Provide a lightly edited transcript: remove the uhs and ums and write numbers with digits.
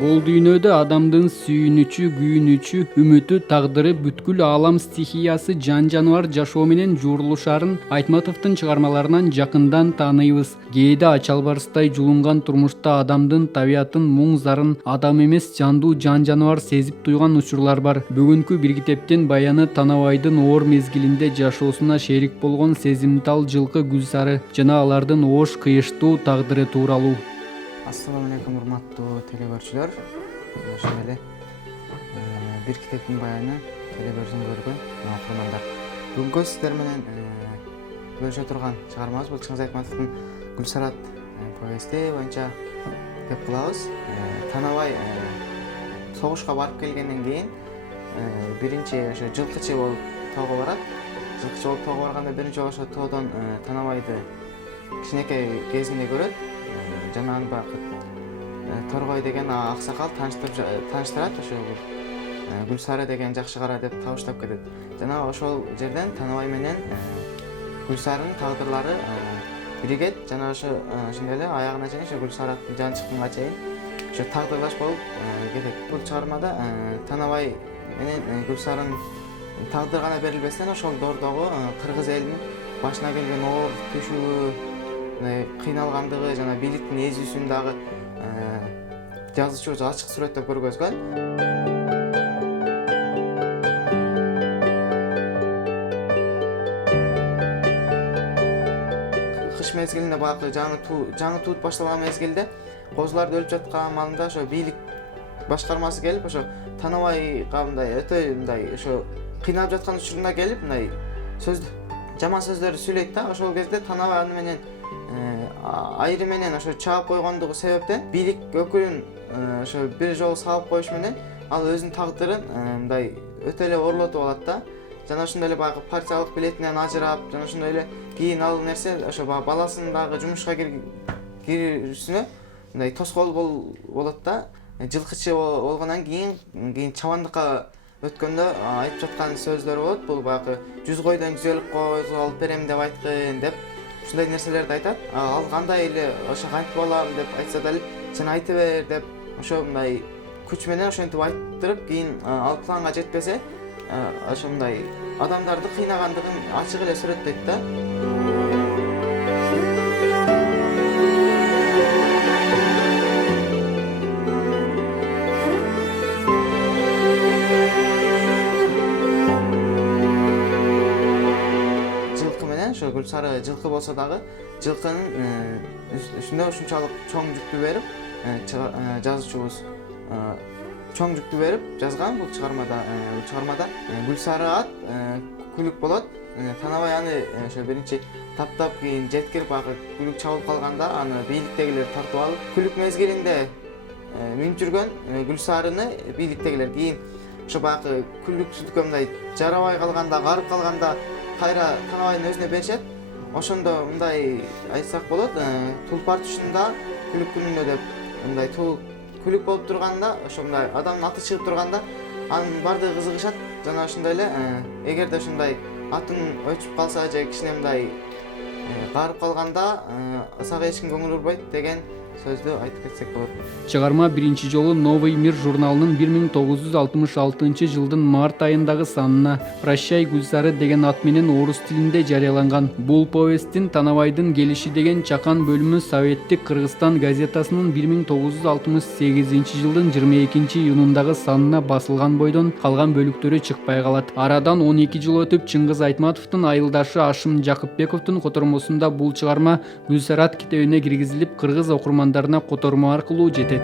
Бул дүйнөдө адамдын сүйүнүчү, күйүнүчү, үмүтү, тагдыры, бүткүл аалам стихиясы жан-жаныбар жашоо менен журулушарын Айтматовдун чыгармаларынан жакындан тааныйбыз. Кээде ачалбарстай жулунган турмушта адамдын табиятын, муң-зарын адам эмес жандуу жан-жаныбар сезип туйган учурлар бар. Бүгүнкү бир китептин баяны Танабайдын оор мезгилинде жашоосуна шерик болгон сезимтал жылкы Гүлсары жана алардын оош кыйыштуу тагдыры тууралуу. Ассаламу алейкум, урматтуу телекөрүүчүлөр. Ошондой эле бир китептин баяны телебөрүнөн көргөн окурмандар. Бүгүнкү сиздер менен бөлүшө турган чыгармабыз бул Чыңгыз Айтматовдун Гүлсарат повести боюнча кеп кылабыз. Танабай согушка барып келгенден кийин биринчи ошо жылкычы болуп тоого барат. Жылкычы болуп тоого барганда биринчи жолу ошо тоодон Танабайды кичинекей кезинде көрөт. Жанагы баягы Торгой деген аксакал тааныштырат, ошо Гүлсары деген жакшы кара деп табыштап кетет. Жана ошол жерден Танабай менен Гүлсарынын тагдырлары биригет. Жана ошондой эле аягына чейин ошо Гүлсараттын жан чыкканга чейин ошо тагдырлаш болуп кетет. Бул чыгармада Танабай менен Гүлсарынын тагдыры гана берилбестен ошол доордогу кыргыз элинин башына келген оор түшүүгү, кыйналгандыгы жана бийликтин эзүүсүн дагы жазуучу ачык сүрөттөп көргөзгөн. Кыш мезгилинде баягы жаңы туут башталган мезгилде козуларды өлүп жаткан маалында ошо бийлик башкармасы келип ошо Танабайга мындай өтө мындай ошо кыйналып жаткан учурунда келип мындай жаман сөздөрдү сүйлөйт да. Ошол кезде Танабай аны менен айры менен ошо чаап койгондугу себептен бийлик өкүлүн ошо бир жолу салып коюш менен ал өзүнүн тагдырын мындай өтө эле орлотуп алат да. Жана ошондой эле баягы партиялык билетинен ажырап, жана ошондой эле кийин ал нерсе ошо баласынын дагы жумушка кирүүсүнө мындай тоскоол болот да. Жылкычы болгондон кийин чабандыкка өткөндө айтып жаткан сөздөр болот. Бул баягы 100 койдон 150 кой алып берем деп айткын деп ушундай нерселерди айтат. Ал кандай эле ошо кантип алам деп айтса дагы сен айта бер деп ошо мындай күч менен ошентип айттырып, кийин ал планга жетпесе ошо мындай адамдарды кыйнагандыгын ачык эле сүрөттөйт да. Гүлсары жылкы болсо дагы жылкынын үстүнө ушунчалык чоң жүктү берип жазуучубуз чоң жүктү берип жазган бул чыгармада. Гүлсары ат күлүк болот. Танабай аны ошо биринчи таптап кийин жеткирип баягы күлүк чабылып калганда аны бийликтегилер тартып алып, күлүк мезгилинде мүнүп жүргөн Гүлсарыны бийликтегилер кийин ошо баягы күлүксүздүккө мындай жарабай калганда, карып калганда кайра Танабайдын өзүнө беришет. Ошондо мындай айтсак болот, тулпар тушунда күлүк күнүндө деп мындай күлүк болуп турганда, ошо мындай адамдын аты чыгып турганда анын баардыгы кызыгышат. Жана ошондой эле эгерде ушундай атын өчүп калса же кичине мындай карып калганда сага эч ким көңүл бурбайт деген сөздү айтып кетсек болот. Чыгарма биринчи жолу Новый мир журналынын 1966 жылдын март айындагы санына «Прощай, Гүлсары» деген ат менен орус тилинде жарыяланган. Бул повесттин Танабайдын келиши деген чакан бөлүмү Советтик Кыргызстан газетасынын 1968 жылдын 22 июнундагы санына басылган бойдон калган бөлүктөрү чыкпай калат. Арадан 12 жыл өтүп Чыңгыз Айтматовдун айылдашы Ашым Жакыпбековдун котормосунда бул чыгарма Гүлсарат китебине киргизилип, кыргыз окурмандарына котормо аркылуу жетет.